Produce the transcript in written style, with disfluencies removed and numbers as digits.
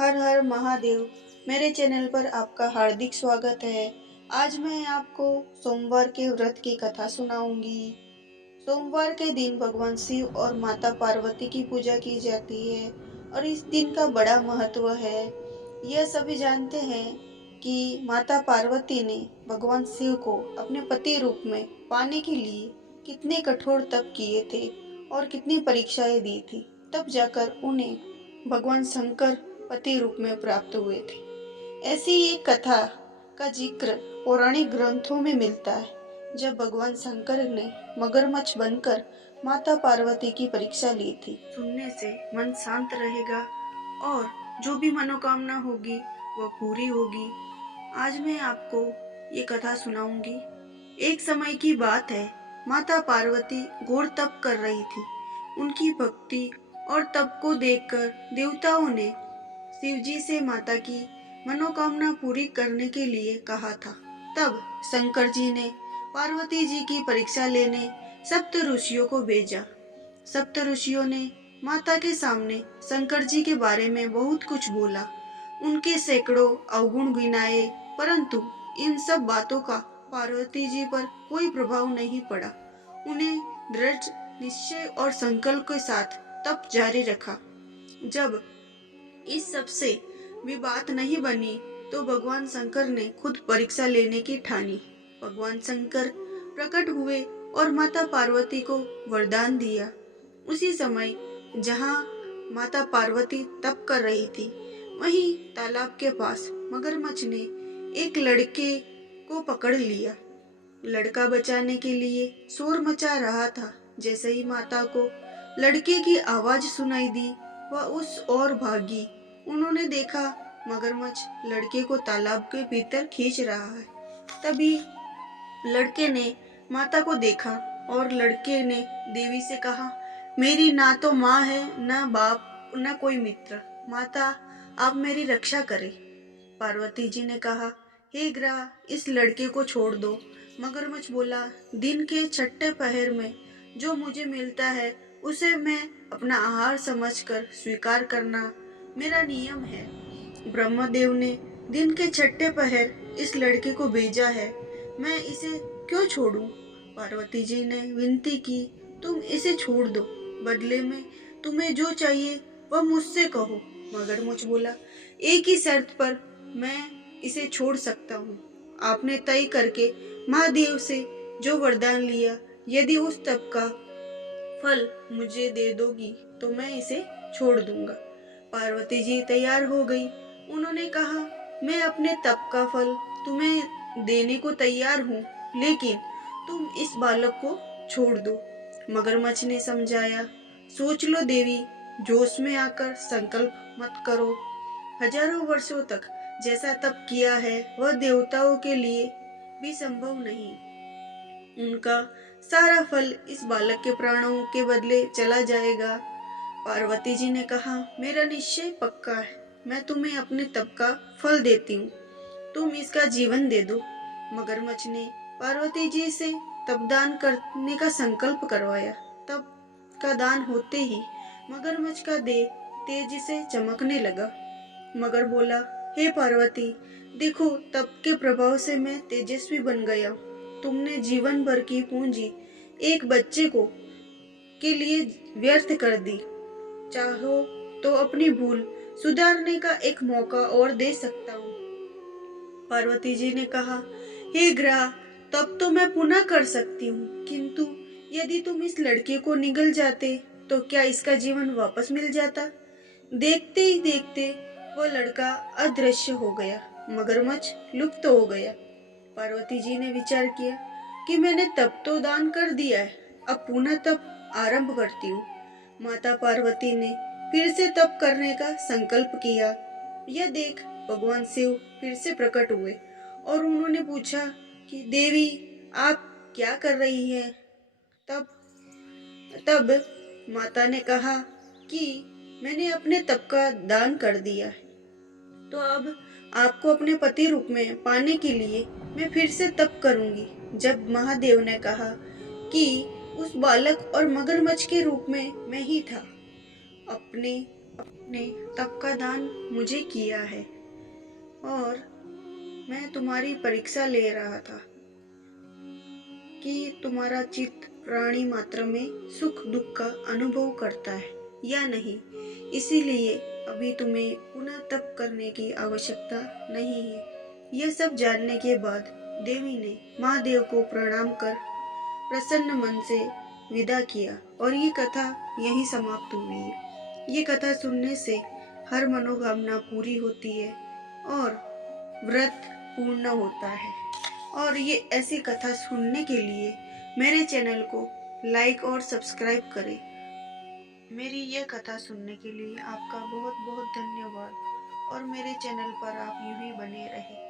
हर हर महादेव। मेरे चैनल पर आपका हार्दिक स्वागत है। आज मैं आपको सोमवार के व्रत की कथा सुनाऊंगी। सोमवार के दिन भगवान शिव और माता पार्वती की पूजा की जाती है और इस दिन का बड़ा महत्व है। यह सभी जानते हैं कि माता पार्वती ने भगवान शिव को अपने पति रूप में पाने के लिए कितने कठोर तप किए थे और कितनी परीक्षाएं दी थी, तब जाकर उन्हें भगवान शंकर पति रूप में प्राप्त हुए थे। ऐसी एक कथा का जिक्र पौराणिक ग्रंथों में मिलता है, जब भगवान शंकर ने मगरमच्छ बनकर माता पार्वती की परीक्षा ली थी। सुनने से मन शांत रहेगा और जो भी मनोकामना होगी वह पूरी होगी। आज मैं आपको ये कथा सुनाऊंगी। एक समय की बात है, माता पार्वती घोर तप कर रही थी। उनकी भक्ति और तप को देखकर देवताओं ने शिवजी से माता की मनोकामना पूरी करने के लिए कहा था। तब शंकर जी ने पार्वती जी की परीक्षा लेने सप्त ऋषियों को भेजा। सप्त ऋषियों ने माता के सामने शंकर जी के बारे में बहुत कुछ बोला, उनके सैकड़ों अवगुण गिनाए, परंतु इन सब बातों का पार्वती जी पर कोई प्रभाव नहीं पड़ा। उन्हें दृढ़ निश्चय और संकल्प के साथ तप जारी रखा। जब इस सब से भी बात नहीं बनी तो भगवान शंकर ने खुद परीक्षा लेने की ठानी। भगवान शंकर प्रकट हुए और माता पार्वती को वरदान दिया। उसी समय जहाँ माता पार्वती तप कर रही थी, वहीं तालाब के पास मगरमच्छ ने एक लड़के को पकड़ लिया। लड़का बचाने के लिए शोर मचा रहा था। जैसे ही माता को लड़के की आवाज सुनाई दी, वह उस ओर भागी। उन्होंने देखा मगरमच्छ लड़के को तालाब के भीतर खींच रहा है। तभी लड़के ने माता को देखा और लड़के ने देवी से कहा, मेरी ना तो माँ है, ना बाप, ना कोई मित्र। माता, आप मेरी रक्षा करें। पार्वती जी ने कहा, हे ग्रह, इस लड़के को छोड़ दो। मगरमच्छ बोला, दिन के छठे पहर में जो मुझे मिलता है उसे मैं अपना आहार समझकर स्वीकार करना मेरा नियम है। ब्रह्मदेव ने दिन के छठे पहर इस लड़के को भेजा है, मैं इसे क्यों छोड़ूं? पार्वती जी ने विनती की, तुम इसे छोड़ दो, बदले में तुम्हें जो चाहिए वह मुझसे कहो। मगरमच्छ बोला, एक ही शर्त पर मैं इसे छोड़ सकता हूँ। आपने तय करके महादेव से जो वरदान लिया, यदि उस तप का फल मुझे दे दोगी तो मैं इसे छोड़ दूंगा। पार्वती जी तैयार हो गई। उन्होंने कहा, मैं अपने तप का फल तुम्हें देने को तैयार हूँ, लेकिन तुम इस बालक को छोड़ दो। मगरमच्छ ने समझाया, सोच लो देवी, जोश में आकर संकल्प मत करो। हजारों वर्षों तक जैसा तप किया है वह देवताओं के लिए भी संभव नहीं। उनका सारा फल इस बालक के प्राणों के बदले चला जाएगा। पार्वती जी ने कहा, मेरा निश्चय पक्का है, मैं तुम्हें अपने तप का फल देती हूँ, तुम इसका जीवन दे दो। मगरमच्छ ने पार्वती जी से तप दान करने का संकल्प करवाया। तप का दान होते ही मगरमच्छ का देह तेजी से चमकने लगा। मगर बोला, हे पार्वती, देखो, तप के प्रभाव से मैं तेजस्वी बन गया। तुमने जीवन भर की पूंजी एक बच्चे को के लिए व्यर्थ कर दी। चाहो तो अपनी भूल सुधारने का एक मौका और दे सकता हूँ। पार्वती जी ने कहा, हे ग्रह, तब तो मैं पुनः कर सकती हूँ, किंतु यदि तुम इस लड़के को निगल जाते तो क्या इसका जीवन वापस मिल जाता? देखते ही देखते वह लड़का अदृश्य हो गया। मगरमच्छ लुप्त हो गया। पार्वती जी ने विचार किया कि मैंने तप तो दान कर दिया है, अब पुनः तप आरंभ करती हूँ। माता पार्वती ने फिर से तप करने का संकल्प किया। यह देख भगवान शिव फिर से प्रकट हुए और उन्होंने पूछा कि देवी, आप क्या कर रही हैं? तब माता ने कहा कि मैंने अपने तप का दान कर दिया है, तो अब आपको अपने पति रूप में पाने के लिए मैं फिर से तप करूंगी। जब महादेव ने कहा कि उस बालक और मगरमच्छ के रूप में मैं ही था, अपने ने तप का दान मुझे किया है और मैं तुम्हारी परीक्षा ले रहा था कि तुम्हारा चित्त प्राणी मात्र में सुख दुख का अनुभव करता है या नहीं। इसीलिए अभी तुम्हें पुनः तप करने की आवश्यकता नहीं है। यह सब जानने के बाद देवी ने महादेव को प्रणाम कर प्रसन्न मन से विदा किया और ये कथा यहीं समाप्त हुई है। ये कथा सुनने से हर मनोकामना पूरी होती है और व्रत पूर्ण होता है। और ये ऐसी कथा सुनने के लिए मेरे चैनल को लाइक और सब्सक्राइब करें। मेरी यह कथा सुनने के लिए आपका बहुत बहुत धन्यवाद और मेरे चैनल पर आप यूं ही बने रहें।